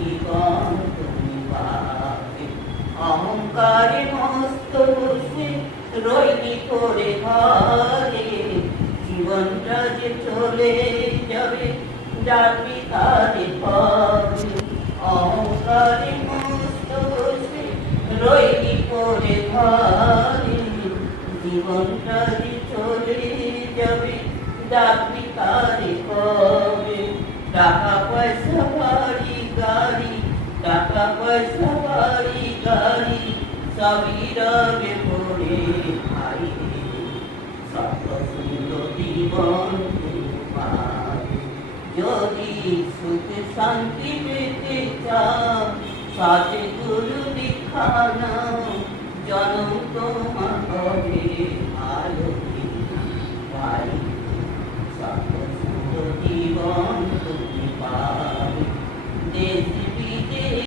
জীবন তুমি পাবে। অহংকারে মস্ত বসে রইলি করে ঘরে, জীবনটা যে চলে যাবে যাবি তারে পাবে। অহংকারে মস্ত বসে রইলি করে ঘরে, জীবনটা যে চলে যাবে যাবি তারে পাবে। টাকা পয়সা বাড়ি গাড়ি, টাকা পয়সা বাড়ি গাড়ি সবই রবে পড়ে ভাই, সব সুন্দর জীবন পাবে। যদি সুখ শান্তি পেতে চাও, সাথে গুরু দীক্ষা নাও, জনম তোমার